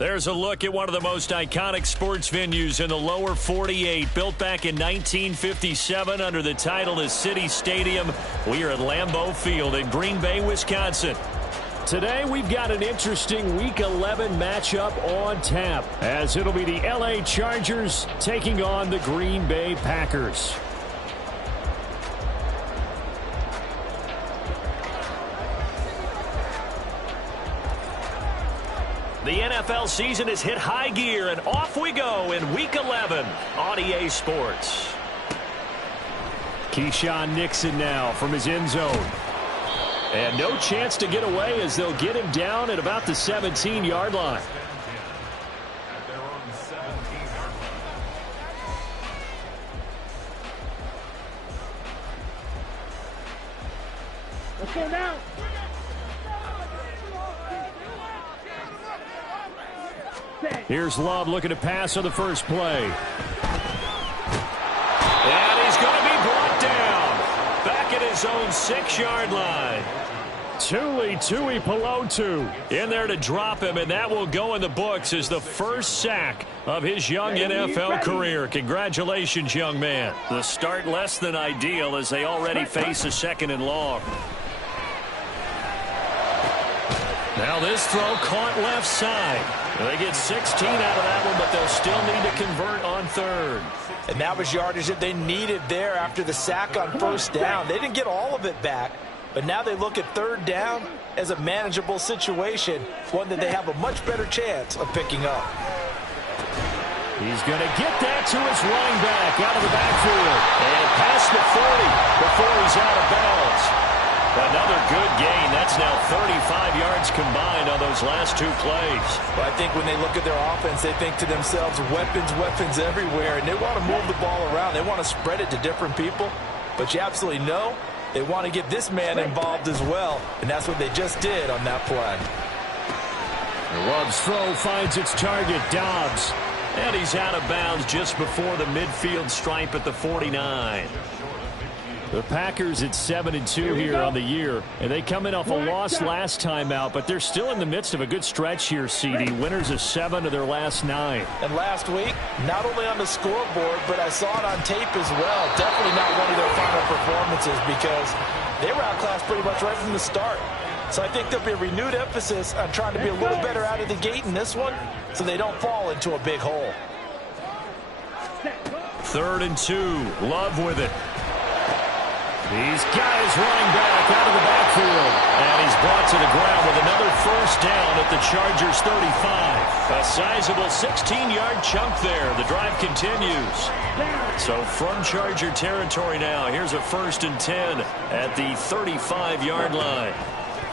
There's a look at one of the most iconic sports venues in the lower 48, built back in 1957 under the title of City Stadium. We are at Lambeau Field in Green Bay, Wisconsin. Today we've got an interesting Week 11 matchup on tap, as it'll be the LA Chargers taking on the Green Bay Packers. The NFL season has hit high gear, and off we go in Week 11 on EA Sports. Keyshawn Nixon now from his end zone. And no chance to get away as they'll get him down at about the 17-yard line. Let's go now. Here's Love looking to pass on the first play. And he's going to be brought down back at his own 6-yard line. Tui Pelotu in there to drop him, and that will go in the books as the first sack of his young NFL career. Congratulations, young man. The start less than ideal as they already face a 2nd and long. Now this throw caught left side. They get 16 out of that one, but they'll still need to convert on 3rd. And that was yardage that they needed there after the sack on 1st down. They didn't get all of it back, but now they look at 3rd down as a manageable situation, one that they have a much better chance of picking up. He's going to get that to his running back out of the backfield. And past the 40 before he's out of bounds. Another good gain. That's now 35 yards combined on those last 2 plays. Well, I think when they look at their offense, they think to themselves, weapons, weapons everywhere, and they want to move the ball around. They want to spread it to different people, but you absolutely know they want to get this man involved as well, and that's what they just did on that play. Love's throw finds its target, Dobbs. And he's out of bounds just before the midfield stripe at the 49. The Packers at 7-2 here on the year, and they come in off a loss last time out, but they're still in the midst of a good stretch here, CD. Winners of 7 of their last 9. And last week, not only on the scoreboard, but I saw it on tape as well. Definitely not one of their final performances because they were outclassed pretty much right from the start. So I think there'll be a renewed emphasis on trying to be a little better out of the gate in this one so they don't fall into a big hole. 3rd and 2. Love with it. He's got his running back out of the backfield. And he's brought to the ground with another 1st down at the Chargers 35. A sizable 16-yard chunk there. The drive continues. So from Charger territory now, here's a 1st and 10 at the 35-yard line.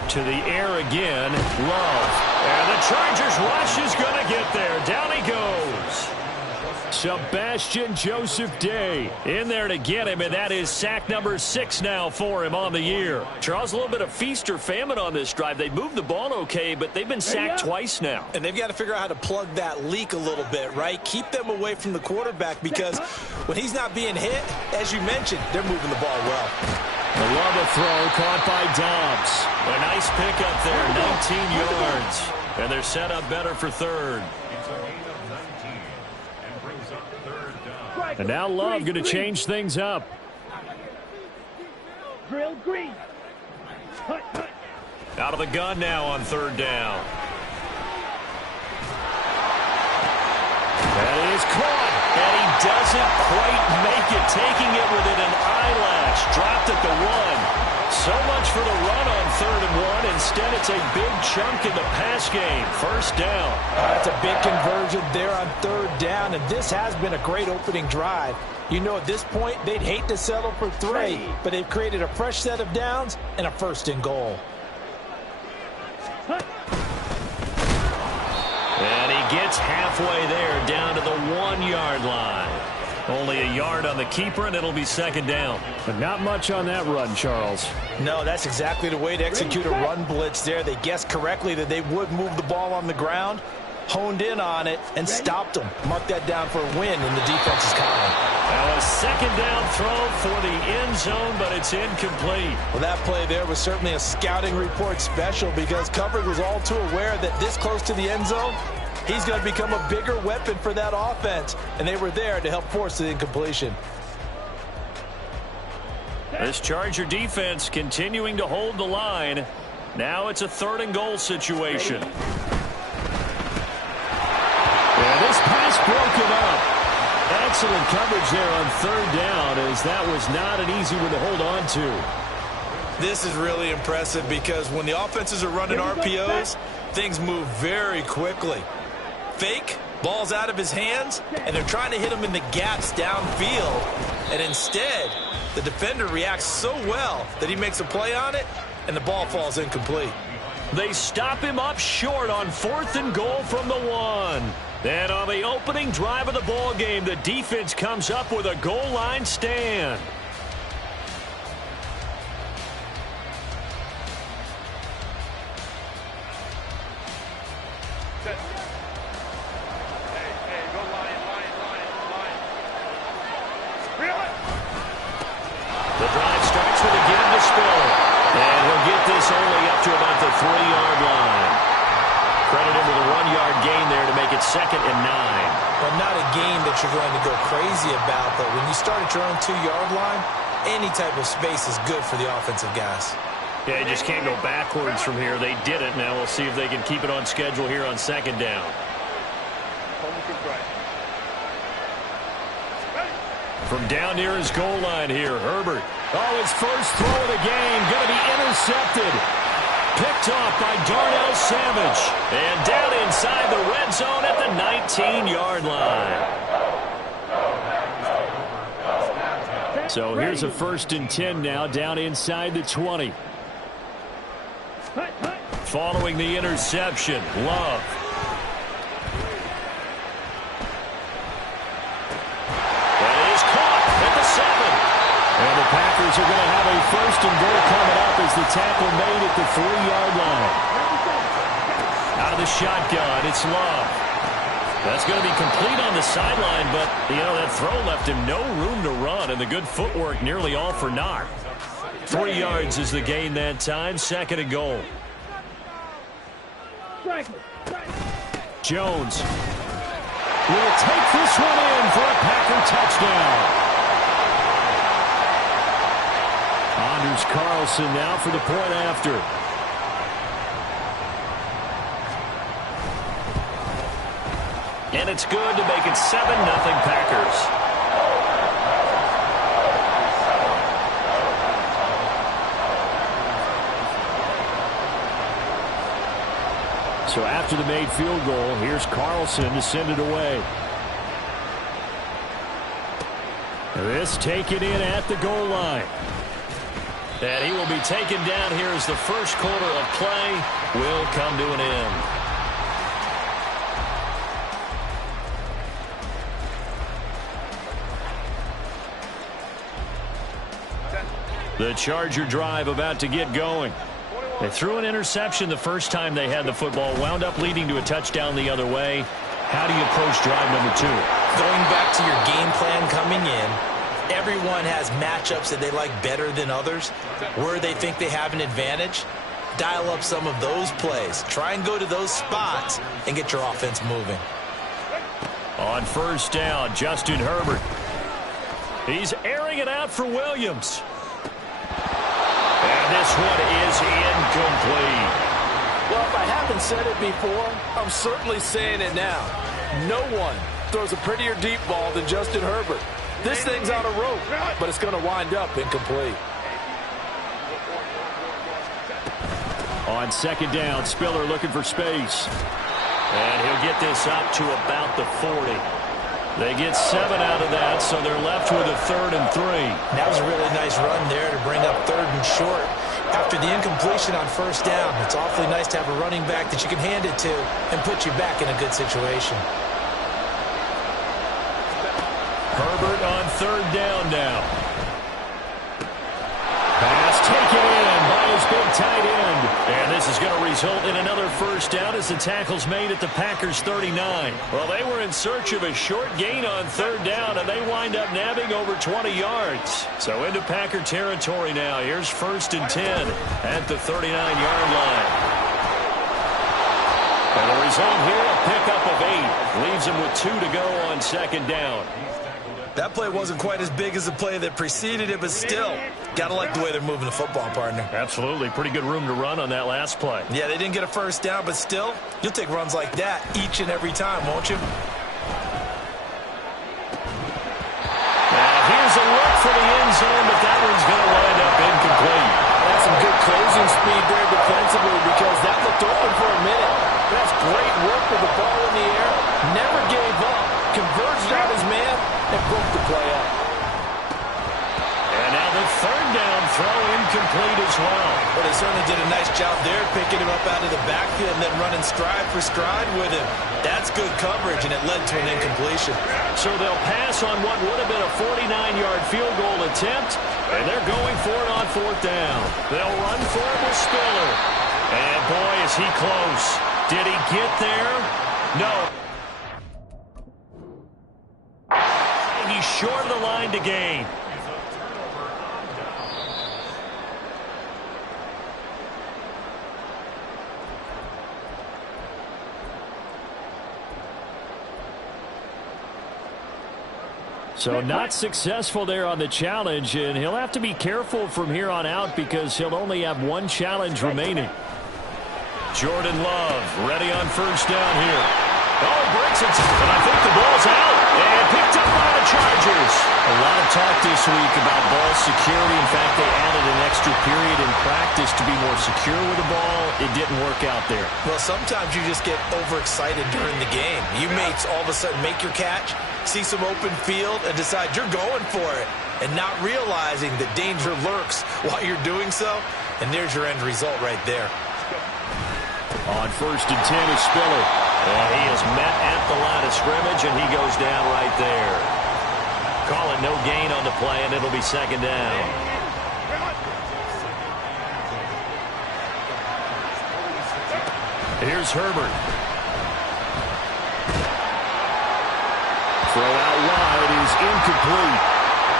To the air again, Love. And the Chargers rush is going to get there. Down he goes. Sebastian Joseph Day in there to get him, and that is sack number 6 now for him on the year. Charles, a little bit of feast or famine on this drive. They moved the ball okay, but they've been sacked twice now. And they've got to figure out how to plug that leak a little bit, right? Keep them away from the quarterback because when he's not being hit, as you mentioned, they're moving the ball well. The Love throw caught by Dobbs. A nice pickup there, 19 yards. And they're set up better for 3rd. And now Love going to change things up. Drill green. Out of the gun now on 3rd down. That is caught. And he doesn't quite make it, taking it within an eyelash. Dropped at the 1. So much for the run on 3rd and 1. Instead, it's a big chunk in the pass game. 1st down. That's a big conversion there on 3rd down, and this has been a great opening drive. You know, at this point, they'd hate to settle for 3, but they've created a fresh set of downs and a 1st and goal. And he gets halfway there, down to the 1-yard line. Only a yard on the keeper, and it'll be 2nd down. But not much on that run, Charles. No, that's exactly the way to execute a run blitz there. They guessed correctly that they would move the ball on the ground, honed in on it, and stopped them. Mark that down for a win in the defense's column. Now a 2nd down throw for the end zone, but it's incomplete. Well, that play there was certainly a scouting report special because coverage was all too aware that this close to the end zone, he's going to become a bigger weapon for that offense, and they were there to help force the incompletion. This Charger defense continuing to hold the line. Now it's a 3rd and goal situation. And this pass broken up. Excellent coverage there on 3rd down, as that was not an easy one to hold on to. This is really impressive because when the offenses are running RPOs, things move very quickly. Fake, ball's out of his hands, and they're trying to hit him in the gaps downfield. And instead, the defender reacts so well that he makes a play on it, and the ball falls incomplete. They stop him up short on 4th and goal from the 1. And on the opening drive of the ball game, the defense comes up with a goal line stand. The drive starts with a give to Spiller. And he'll get this only up to about the 3-yard line. Credit him with a 1-yard gain there to make it 2nd and 9. Well, not a gain that you're going to go crazy about, but when you start at your own 2-yard line, any type of space is good for the offensive guys. Yeah, you just can't go backwards from here. They did it. Now we'll see if they can keep it on schedule here on 2nd down. From down near his goal line here, Herbert. Oh, his first throw of the game going to be intercepted. Picked off by Darnell Savage. And down inside the red zone at the 19-yard line. So here's a 1st and 10 now, down inside the 20. Following the interception, Love. And the Packers are going to have a 1st and goal coming up as the tackle made at the 3-yard line. Out of the shotgun, it's Love. That's going to be complete on the sideline, but, that throw left him no room to run, and the good footwork nearly all for naught. 3 yards is the gain that time, 2nd and goal. Jones will take this one in for a Packer touchdown. Anders Carlson now for the point after. And it's good to make it 7-0 Packers. So after the made field goal, here's Carlson to send it away. This taken in at the goal line. And he will be taken down here as the first quarter of play will come to an end. The Charger drive about to get going. They threw an interception the first time they had the football, wound up leading to a touchdown the other way. How do you approach drive number 2? Going back to your game plan coming in, everyone has matchups that they like better than others. Where they think they have an advantage, dial up some of those plays. Try and go to those spots and get your offense moving. On 1st down, Justin Herbert. He's airing it out for Williams. And this one is incomplete. Well, if I haven't said it before, I'm certainly saying it now. No one throws a prettier deep ball than Justin Herbert. This thing's on a rope, but it's going to wind up incomplete. On 2nd down, Spiller looking for space. And he'll get this up to about the 40. They get 7 out of that, so they're left with a 3rd and 3. That was a really nice run there to bring up 3rd and short. After the incompletion on 1st down, it's awfully nice to have a running back that you can hand it to and put you back in a good situation. Herbert on 3rd down now. Pass taken in by his big tight end. And this is going to result in another 1st down as the tackle's made at the Packers 39. Well, they were in search of a short gain on 3rd down, and they wind up nabbing over 20 yards. So into Packer territory now. Here's 1st and 10 at the 39-yard line. And the result here, a pickup of 2 to go on second down. That play wasn't quite as big as the play that preceded it, but still, got to like the way they're moving the football, partner. Absolutely. Pretty good room to run on that last play. Yeah, they didn't get a first down, but still, you'll take runs like that each and every time, won't you? Here's a look for the end zone, but that one's going to wind up incomplete. That's some good closing speed there defensively because that looked open for a minute. That's great work with the ball in the air. Never gave up. Converged on his man and broke the play up. And now the third down throw incomplete as well. But they certainly did a nice job there picking him up out of the backfield and then running stride for stride with him. That's good coverage, and it led to an incompletion. So they'll pass on what would have been a 49-yard field goal attempt, and they're going for it on fourth down. They'll run for it with Spiller. And boy, is he close. Did he get there? No. He's short of the line to gain. So not successful there on the challenge, and he'll have to be careful from here on out because he'll only have one challenge remaining. Jordan Love ready on first down here. Oh, breaks it, and I think the ball's out. And picked up by the Chargers. A lot of talk this week about ball security. In fact, they added an extra period in practice to be more secure with the ball. It didn't work out there. Well, sometimes you just get overexcited during the game. You mates all of a sudden make your catch, see some open field, and decide you're going for it, and not realizing that danger lurks while you're doing so. And there's your end result right there. On first and 10 is Spiller. And he is met at the line of scrimmage, and he goes down right there. Call it no gain on the play, and it'll be second down. Here's Herbert. Throw out wide is incomplete.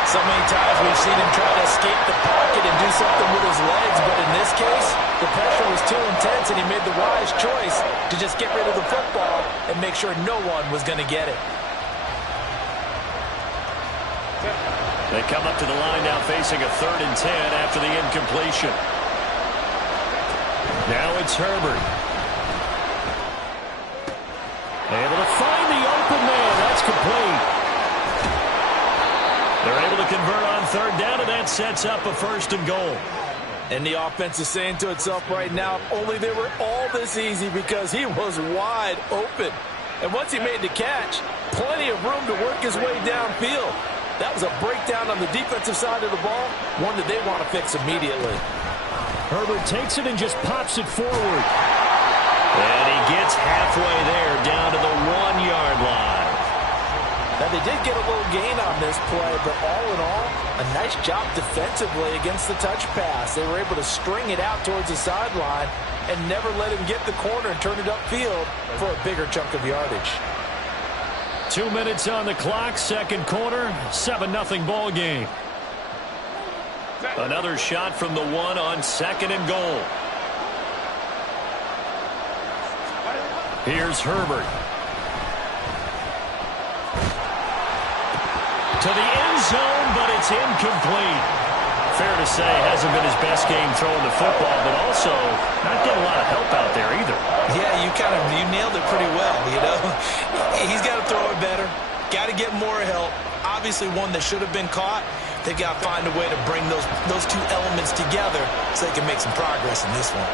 So many times we've seen him try to escape the pocket and do something with his legs, but in this case, the pressure was too intense, and he made the wise choice to just get rid of the football and make sure no one was going to get it. They come up to the line now facing a 3rd and 10 after the incompletion. Now it's Herbert. Able to find the open man. That's complete. They're able to convert on 3rd down, and that sets up a 1st and goal. And the offense is saying to itself right now, if only they were all this easy, because he was wide open. And once he made the catch, plenty of room to work his way downfield. That was a breakdown on the defensive side of the ball, one that they want to fix immediately. Herbert takes it and just pops it forward. And he gets halfway there, down to the 1-yard line. Now, they did get a little gain on this play, but all in all, a nice job defensively against the touch pass. They were able to string it out towards the sideline and never let him get the corner and turn it upfield for a bigger chunk of yardage. 2 minutes on the clock, second quarter, 7-0 ball game. Another shot from the 1 on 2nd and goal. Here's Herbert. To the end zone, but it's incomplete. Fair to say, hasn't been his best game throwing the football, but also not getting a lot of help out there either. Yeah, you nailed it pretty well, you know. He's got to throw it better. Got to get more help. Obviously one that should have been caught. They've got to find a way to bring those two elements together so they can make some progress in this one.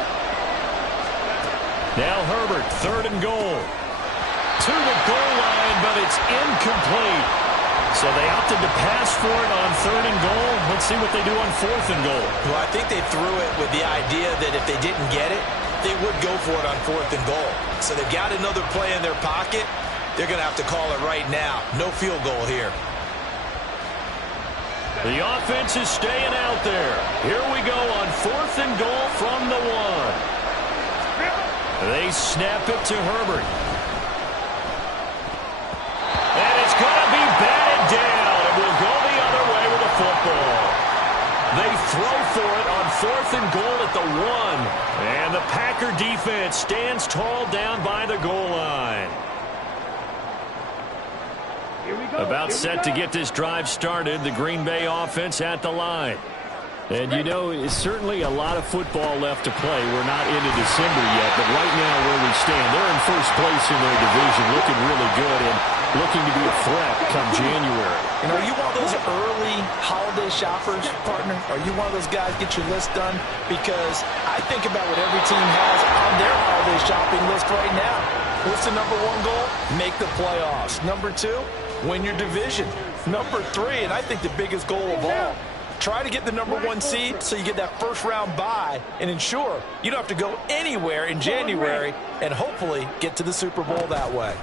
Now Herbert, 3rd and goal. To the goal line, but it's incomplete. So they opted to pass for it on 3rd and goal. Let's see what they do on 4th and goal. Well, I think they threw it with the idea that if they didn't get it, they would go for it on 4th and goal. So they've got another play in their pocket. They're going to have to call it right now. No field goal here. The offense is staying out there. Here we go on 4th and goal from the 1. They snap it to Herbert. And it's going to be batted down. It will go the other way with the football. They throw for it on 4th and goal at the 1. And the Packer defense stands tall down by the goal line. About set to get this drive started. The Green Bay offense at the line. And, you know, it's certainly a lot of football left to play. We're not into December yet, but right now where we stand, they're in first place in their division, looking really good and looking to be a threat come January. And are you one of those early holiday shoppers, partner? Are you one of those guys get your list done? Because I think about what every team has on their holiday shopping list right now. What's the number one goal? Make the playoffs. Number two, win your division. Number three, and I think the biggest goal of all, try to get the number one seed so you get that first round bye and ensure you don't have to go anywhere in January and hopefully get to the Super Bowl that way.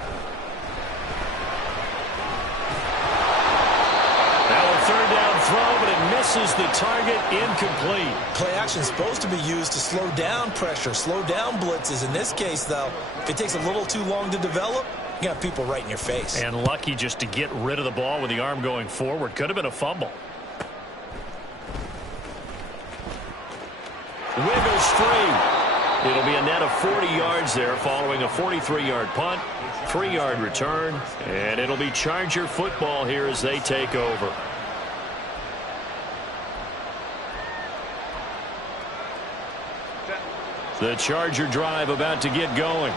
Now a third down throw, but it misses the target, incomplete. Play action is supposed to be used to slow down pressure, slow down blitzes. In this case, though, if it takes a little too long to develop, you got people right in your face. And lucky just to get rid of the ball with the arm going forward. Could have been a fumble. Wiggles free. It'll be a net of 40 yards there following a 43-yard punt, 3-yard return, and it'll be Charger football here as they take over. The Charger drive about to get going.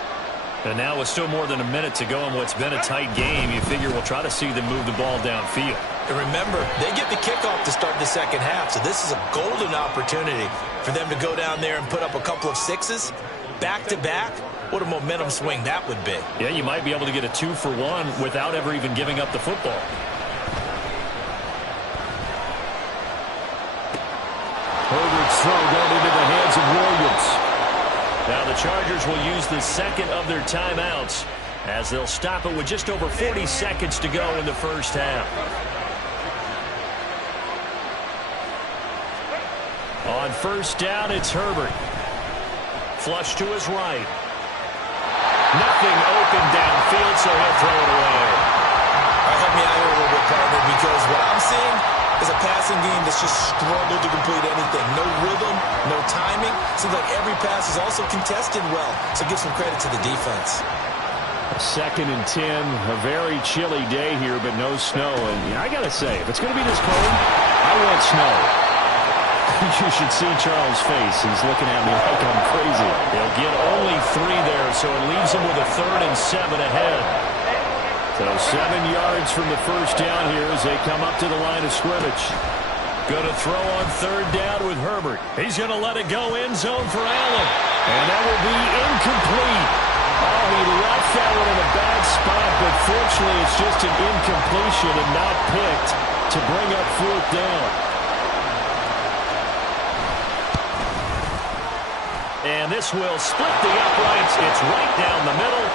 And now with still more than a minute to go in what's been a tight game, you figure we'll try to see them move the ball downfield. And remember, they get the kickoff to start the second half, so this is a golden opportunity for them to go down there and put up a couple of sixes back-to-back. What a momentum swing that would be. Yeah, you might be able to get a 2-for-1 without ever even giving up the football. Herbert's throw going into the hands of Williams. Now the Chargers will use the second of their timeouts as they'll stop it with just over 40 seconds to go in the first half. On first down, it's Herbert. Flush to his right. Nothing open downfield, so he'll throw it away. Help me out here a little bit, partner, because what I'm seeing is a passing game that's just struggled to complete anything. No rhythm, no timing. Seems like every pass is also contested well, so give some credit to the defense. 2nd and 10, a very chilly day here, but no snow. And I got to say, if it's going to be this cold, I want snow. You should see Charles' face. He's looking at me like I'm crazy. He'll get only 3 there, so it leaves him with a 3rd and 7 ahead. So 7 yards from the first down here as they come up to the line of scrimmage. Going to throw on 3rd down with Herbert. He's going to let it go end zone for Allen. And that will be incomplete. Oh, he left that one in a bad spot, but fortunately it's just an incompletion and not picked to bring up 4th down. And this will split the uprights. It's right down the middle.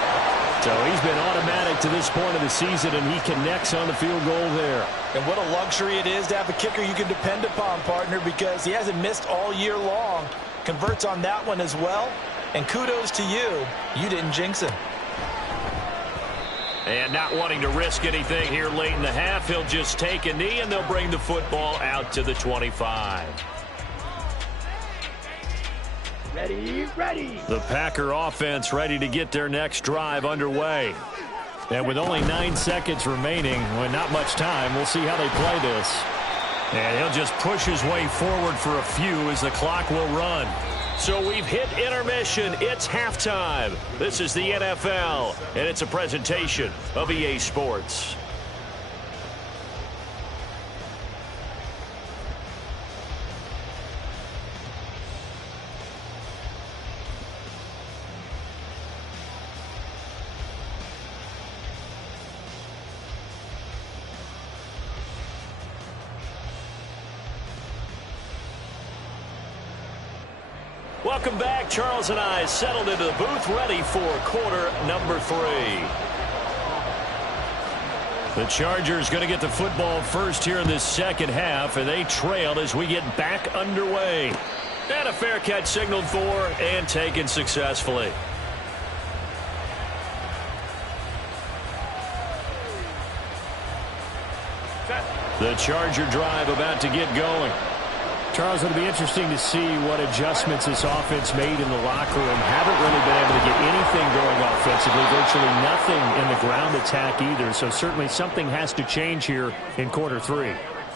So he's been automatic to this point of the season, and he connects on the field goal there. And what a luxury it is to have a kicker you can depend upon, partner, because he hasn't missed all year long. Converts on that one as well. And kudos to you. You didn't jinx him. And not wanting to risk anything here late in the half, he'll just take a knee, and they'll bring the football out to the 25. Ready. The Packer offense ready to get their next drive underway. And with only 9 seconds remaining, with not much time, we'll see how they play this. And he'll just push his way forward for a few as the clock will run. So we've hit intermission. It's halftime. This is the NFL, and it's a presentation of EA Sports. Welcome back. Charles and I settled into the booth, ready for quarter number 3. The Chargers going to get the football first here in this second half, and they trailed as we get back underway. And a fair catch signaled for and taken successfully. The Charger drive about to get going. Charles, it'll be interesting to see what adjustments this offense made in the locker room. Haven't really been able to get anything going offensively. offensively. Virtually nothing in the ground attack either. So certainly something has to change here in quarter 3.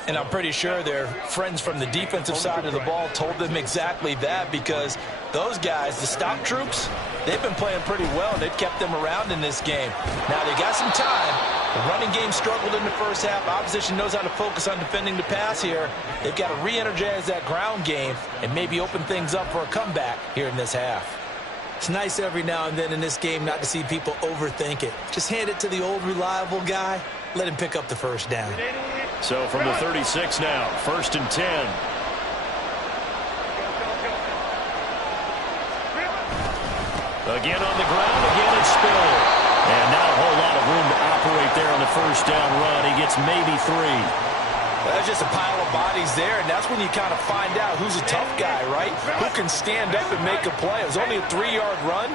And I'm pretty sure their friends from the defensive side of the ball told them exactly that, because those guys, the stop troops, they've been playing pretty well. They've kept them around in this game. Now, they got some time. The running game struggled in the first half. Opposition knows how to focus on defending the pass here. They've got to re-energize that ground game and maybe open things up for a comeback here in this half. It's nice every now and then in this game not to see people overthink it. Just hand it to the old reliable guy. Let him pick up the first down. So from the 36 now, 1st and 10. Again on the ground, again it's Spiller. And not a whole lot of room to operate there on the first down run. He gets maybe 3. That's just a pile of bodies there, and that's when you kind of find out who's a tough guy, right? Who can stand up and make a play. It was only a 3-yard run,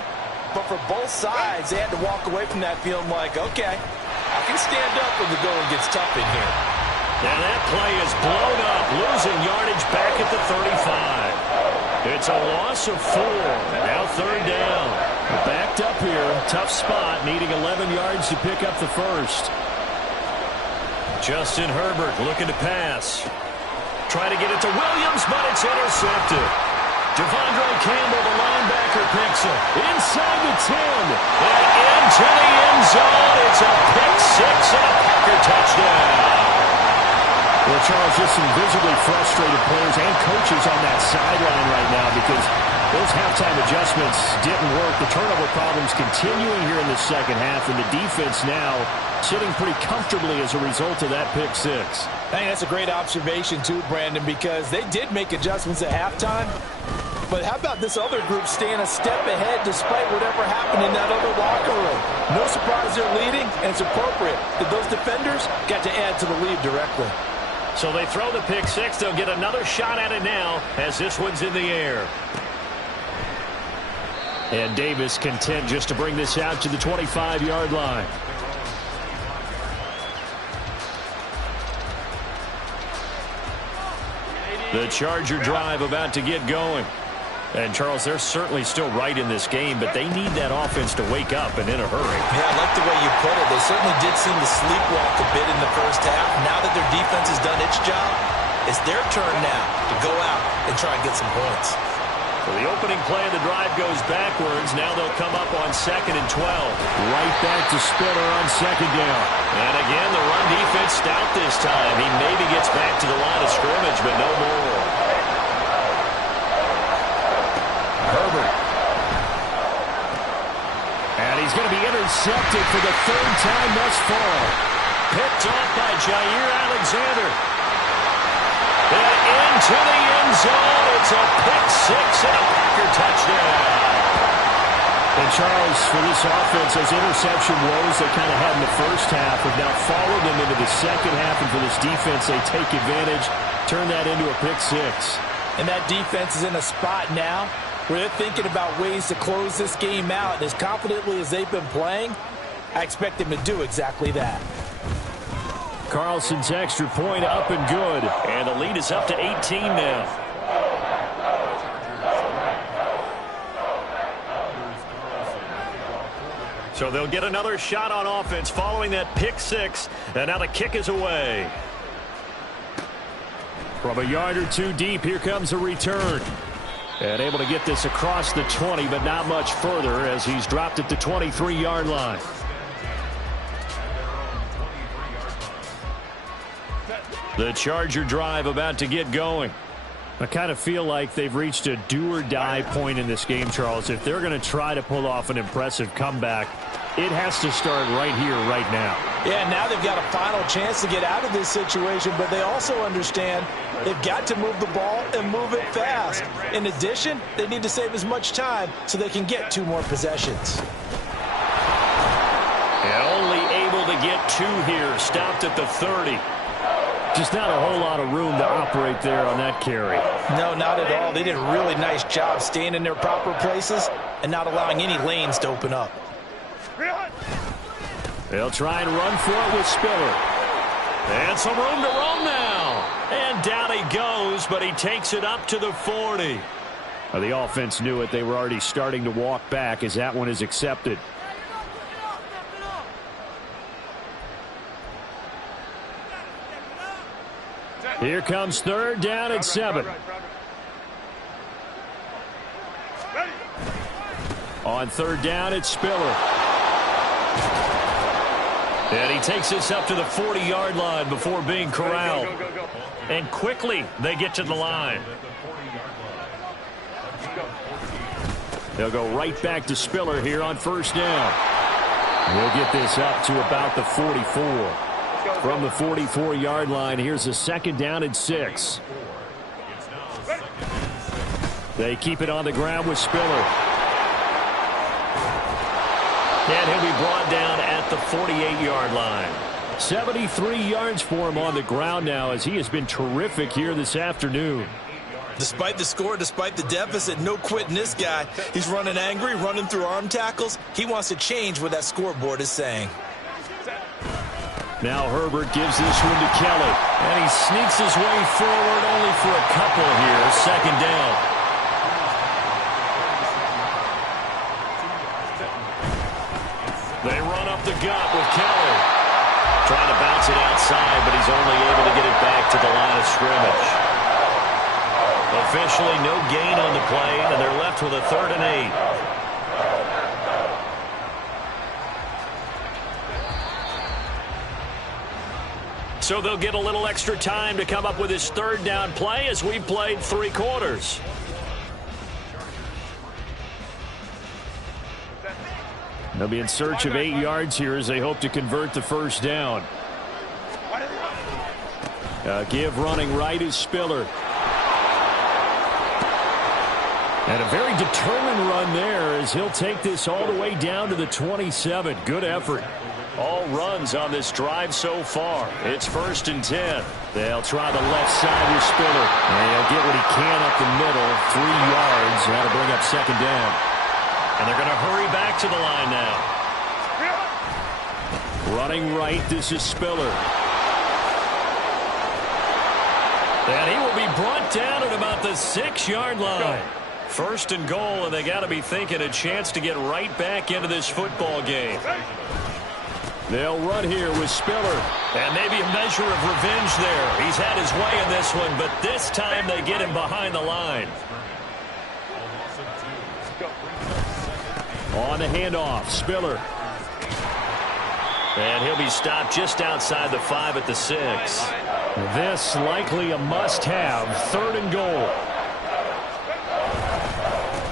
but for both sides, they had to walk away from that feeling like, okay, I can stand up when the going gets tough in here. And that play is blown up, losing yardage back at the 35. It's a loss of 4. Now 3rd down. Backed up here, tough spot, needing 11 yards to pick up the first. Justin Herbert looking to pass. Trying to get it to Williams, but it's intercepted. Devondre Campbell, the linebacker, picks it. Inside the 10. And into the end zone. It's a pick 6 and a Packer touchdown. Well, Charles, just some visibly frustrated players and coaches on that sideline right now because those halftime adjustments didn't work. The turnover problems continuing here in the second half, and the defense now sitting pretty comfortably as a result of that pick 6. I think that's a great observation too, Brandon, because they did make adjustments at halftime. But how about this other group staying a step ahead despite whatever happened in that other locker room? No surprise they're leading, and it's appropriate that those defenders got to add to the lead directly. So they throw the pick 6. They'll get another shot at it now as this one's in the air. And Davis content just to bring this out to the 25-yard line. The Charger drive about to get going. And, Charles, they're certainly still right in this game, but they need that offense to wake up and in a hurry. Yeah, I like the way you put it. They certainly did seem to sleepwalk a bit in the first half. Now that their defense has done its job, it's their turn now to go out and try and get some points. So the opening play of the drive goes backwards. Now they'll come up on 2nd and 12. Right back to Spiller on 2nd down. And again, the run defense stout this time. He maybe gets back to the line of scrimmage, but no more. Herbert. And he's going to be intercepted for the 3rd time thus far. Picked off by Jair Alexander. And into the end zone. It's a pick 6 and a Packer touchdown. And Charles, for this offense, those interception woes they kind of had in the first half have now followed them into the second half. And for this defense, they take advantage, turn that into a pick 6. And that defense is in a spot now where they're thinking about ways to close this game out. And as confidently as they've been playing, I expect them to do exactly that. Carlson's extra point up and good. And the lead is up to 18 now. So they'll get another shot on offense following that pick 6. And now the kick is away. From a yard or two deep, here comes a return. And able to get this across the 20, but not much further as he's dropped at the 23-yard line. The Charger drive about to get going. I kind of feel like they've reached a do-or-die point in this game, Charles. If they're going to try to pull off an impressive comeback, it has to start right here, right now. Yeah, now they've got a final chance to get out of this situation, but they also understand they've got to move the ball and move it fast. In addition, they need to save as much time so they can get 2 more possessions. And only able to get 2 here, stopped at the 30. Just not a whole lot of room to operate there on that carry. No, not at all. They did a really nice job staying in their proper places and not allowing any lanes to open up. They'll try and run for it with Spiller. And some room to roam now. And down he goes, but he takes it up to the 40. The offense knew it. They were already starting to walk back as that one is accepted. Here comes third down and 7. On third down, it's Spiller. And he takes this up to the 40-yard line before being corralled. And quickly, they get to the line. They'll go right back to Spiller here on first down. We'll get this up to about the 44. From the 44-yard line, here's a second down and 6. They keep it on the ground with Spiller. And he'll be brought down at the 48-yard line. 73 yards for him on the ground now, as he has been terrific here this afternoon. Despite the score, despite the deficit, no quitting this guy. He's running angry, running through arm tackles. He wants to change what that scoreboard is saying. Now Herbert gives this one to Kelly. And he sneaks his way forward only for a couple here. Second down. They run up the gut with Kelly. Trying to bounce it outside, but he's only able to get it back to the line of scrimmage. Officially no gain on the play, and they're left with a 3rd and 8. So they'll get a little extra time to come up with his 3rd down play as we've played 3 quarters. They'll be in search of 8 yards here as they hope to convert the first down. Give running right is Spiller. And a very determined run there as he'll take this all the way down to the 27. Good effort. All runs on this drive so far. It's 1st and 10. They'll try the left side with Spiller. And he'll get what he can up the middle. 3 yards. That'll bring up 2nd down. And they're going to hurry back to the line now. Running right, this is Spiller. And he will be brought down at about the 6-yard line. 1st and goal, and they got to be thinking a chance to get right back into this football game. They'll run here with Spiller. And maybe a measure of revenge there. He's had his way in this one, but this time they get him behind the line. On the handoff, Spiller. And he'll be stopped just outside the 5 at the 6. This likely a must-have. 3rd and goal.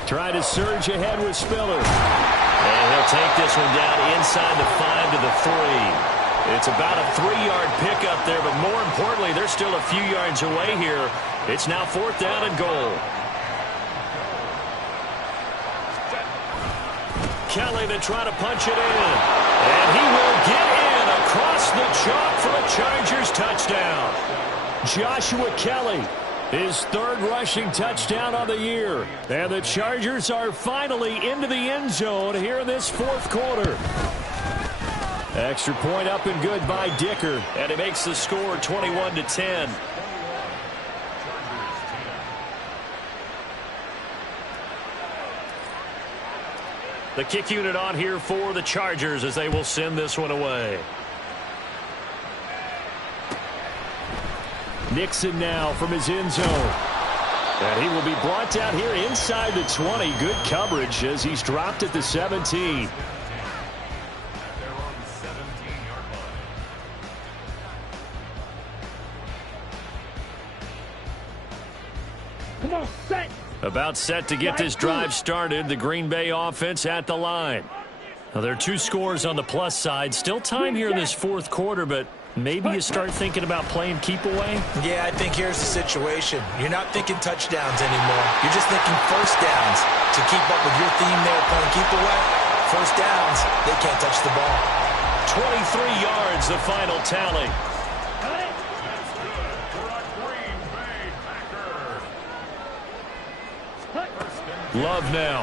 Try to surge ahead with Spiller. And he'll take this one down inside the 5 to the 3. It's about a 3-yard pickup there, but more importantly, they're still a few yards away here. It's now 4th down and goal. Kelly to try to punch it in. And he will get in across the chalk for a Chargers touchdown. Joshua Kelly, his 3rd rushing touchdown on the year. And the Chargers are finally into the end zone here in this 4th quarter. Extra point up and good by Dicker. And it makes the score 21-10. The kick unit on here for the Chargers as they will send this one away. Nixon now from his end zone. And he will be brought down here inside the 20. Good coverage as he's dropped at the 17. Come on, set. About set to get this drive started. The Green Bay offense at the line. Now, there are 2 scores on the plus side. Still time here in this 4th quarter, but maybe you start thinking about playing keep away? Yeah, I think here's the situation. You're not thinking touchdowns anymore. You're just thinking first downs. To keep up with your theme there, playing keep away, first downs, they can't touch the ball. 23 yards, the final tally. Love now.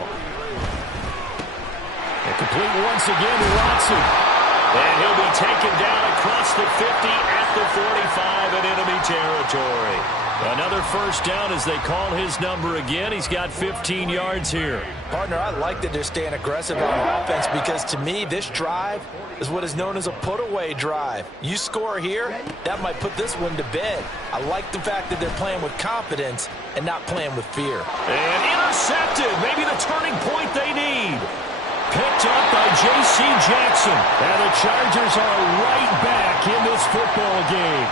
And complete once again to Watson. And he'll be taken down across the 50 at the 45 in enemy territory. Another first down as they call his number again. He's got 15 yards here. Partner, I like that they're staying aggressive on offense because to me, this drive is what is known as a put-away drive. You score here, that might put this one to bed. I like the fact that they're playing with confidence and not playing with fear. And intercepted. Maybe the turning point they need. Picked up by J.C. Jackson. And the Chargers are right back in this football game.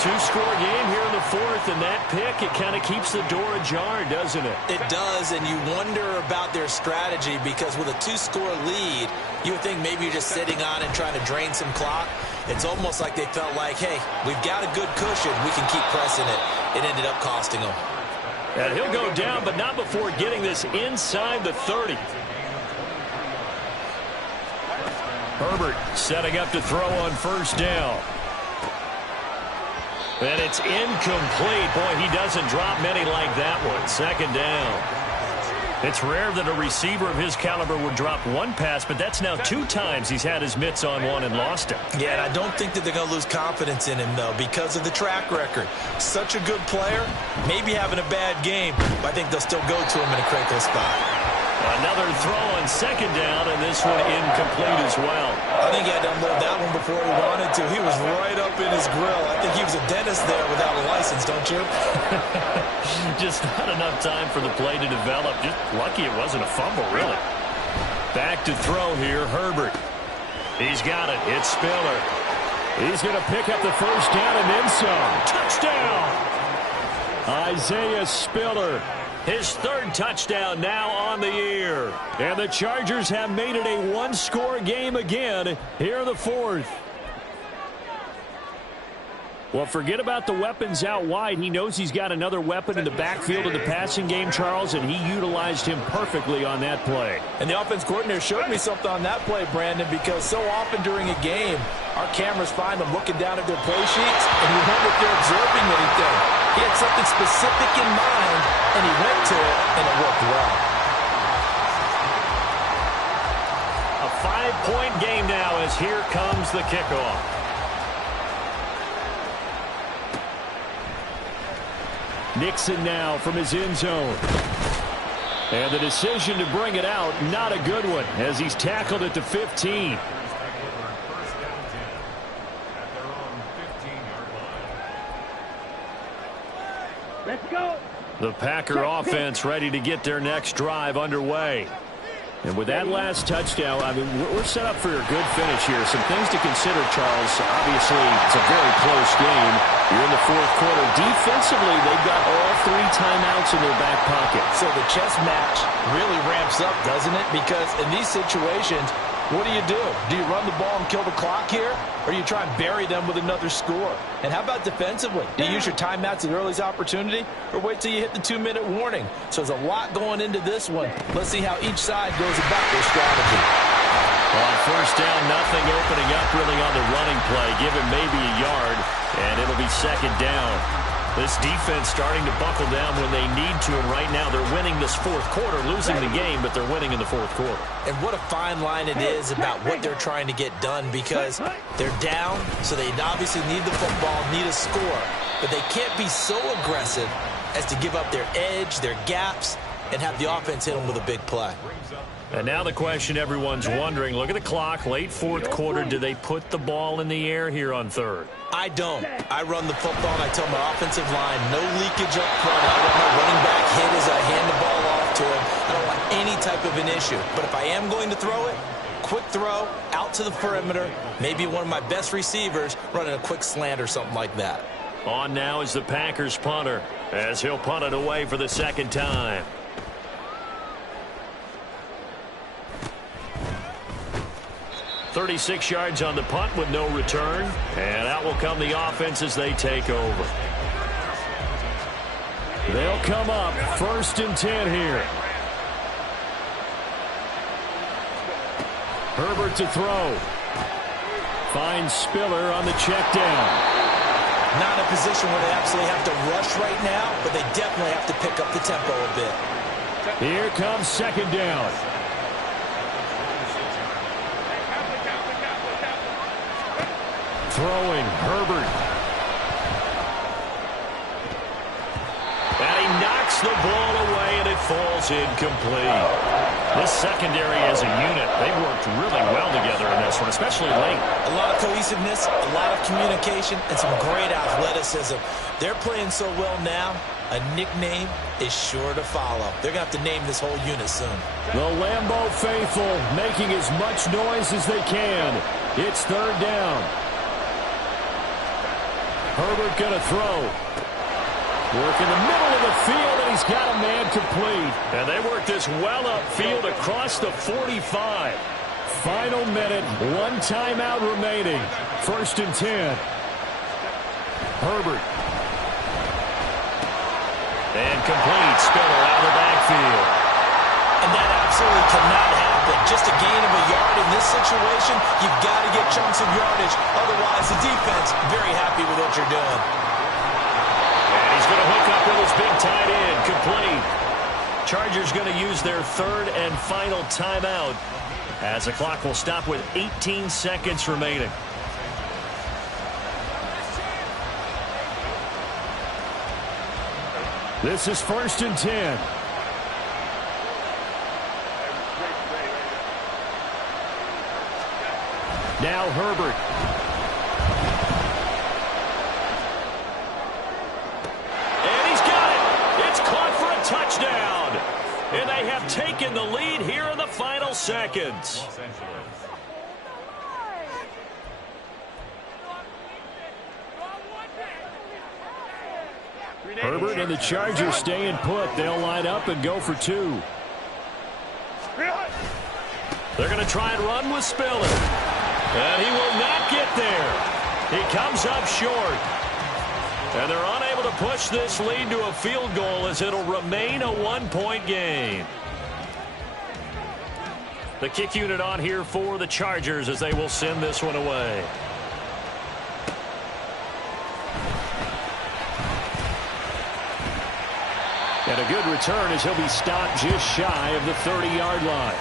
Two-score game here in the fourth, and that pick, it kind of keeps the door ajar, doesn't it? It does, and you wonder about their strategy because with a two-score lead, you would think maybe you're just sitting on and trying to drain some clock. It's almost like they felt like, hey, we've got a good cushion. We can keep pressing it. It ended up costing them. And he'll go down, but not before getting this inside the 30. Herbert setting up to throw on first down. And it's incomplete. Boy, he doesn't drop many like that one. Second down. It's rare that a receiver of his caliber would drop one pass, but that's now 2 times he's had his mitts on one and lost it. Yeah, and I don't think that they're going to lose confidence in him, though, because of the track record. Such a good player, maybe having a bad game, but I think they'll still go to him in a critical spot. Another throw on second down, and this one incomplete as well. I think he had to unload that one before he wanted to. He was right up in his grill. I think he was a dentist there without a license, don't you? Just not enough time for the play to develop. Just lucky it wasn't a fumble, really. Back to throw here, Herbert. He's got it. It's Spiller. He's going to pick up the first down and then some. Touchdown! Isaiah Spiller. His third touchdown now on the year. And the Chargers have made it a one-score game again here in the fourth. Well, forget about the weapons out wide. He knows he's got another weapon in the backfield of the passing game, Charles, and he utilized him perfectly on that play. And the offense coordinator showed me something on that play, Brandon, because so often during a game, our cameras find them looking down at their play sheets, and you wonder if they're observing anything. He had something specific in mind, and he went to it, and it worked well. A 5-point game now as here comes the kickoff. Nixon now from his end zone. And the decision to bring it out, not a good one, as he's tackled at the 15. Let's go. The Packer offense ready to get their next drive underway. And with that last touchdown, I mean, we're set up for a good finish here. Some things to consider, Charles. Obviously, it's a very close game. You're in the fourth quarter. Defensively, they've got all 3 timeouts in their back pocket. So the chess match really ramps up, doesn't it? Because in these situations, what do? Do you run the ball and kill the clock here? Or do you try and bury them with another score? And how about defensively? Do you use your timeouts at the earliest opportunity? Or wait till you hit the 2-minute warning? So there's a lot going into this one. Let's see how each side goes about their strategy. On first down, nothing opening up really on the running play. Give him maybe a yard, and it'll be second down. This defense starting to buckle down when they need to, and right now they're winning this fourth quarter, losing the game, but they're winning in the fourth quarter. And what a fine line it is about what they're trying to get done, because they're down, so they obviously need the football, need a score, but they can't be so aggressive as to give up their edge, their gaps, and have the offense hit them with a big play. And now the question everyone's wondering, look at the clock, late fourth quarter, do they put the ball in the air here on third? I don't. I run the football, and I tell my offensive line, no leakage up front. I don't want my running back hit as I hand the ball off to him. I don't want any type of an issue. But if I am going to throw it, quick throw, out to the perimeter, maybe one of my best receivers running a quick slant or something like that. On now is the Packers punter, as he'll punt it away for the second time. 36 yards on the punt with no return. And out will come the offense as they take over. They'll come up 1st and 10 here. Herbert to throw. Finds Spiller on the check down. Not in a position where they absolutely have to rush right now, but they definitely have to pick up the tempo a bit. Here comes second down. Throwing, Herbert. Knocks the ball away, and it falls incomplete. This secondary as a unit, they worked really well together in this one, especially late. A lot of cohesiveness, a lot of communication, and some great athleticism. They're playing so well now, a nickname is sure to follow. They're going to have to name this whole unit soon. The Lambeau faithful making as much noise as they can. It's third down. Herbert going to throw. Work in the middle of the field, and he's got a man complete. And they work this well upfield across the 45. Final minute, one timeout remaining. 1st and 10. Herbert. And complete. Spiller out of the backfield. And that absolutely cannot happen. Just a gain of a yard in this situation, you've got to get chunks of yardage. Otherwise, the defense, very happy with what you're doing. And he's going to hook up with his big tight end. Complete. Chargers going to use their third and final timeout as the clock will stop with 18 seconds remaining. This is 1st and 10. Now Herbert. And he's got it. It's caught for a touchdown. And they have taken the lead here in the final seconds. Herbert and the Chargers staying put. They'll line up and go for 2. They're going to try and run with Spiller. And he will not get there. He comes up short. And they're unable to push this lead to a field goal as it'll remain a 1-point game. The kick unit on here for the Chargers as they will send this one away. And a good return as he'll be stopped just shy of the 30-yard line.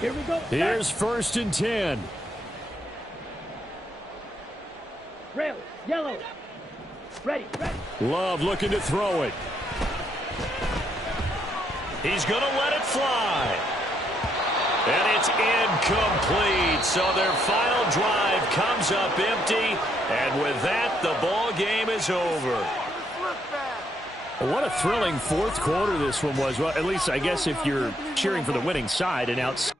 Here we go. Here's 1st and 10. Rail, yellow. Ready. Love looking to throw it. He's going to let it fly. And it's incomplete. So their final drive comes up empty. And with that, the ball game is over. What a thrilling fourth quarter this one was. Well, at least I guess if you're cheering for the winning side, and out.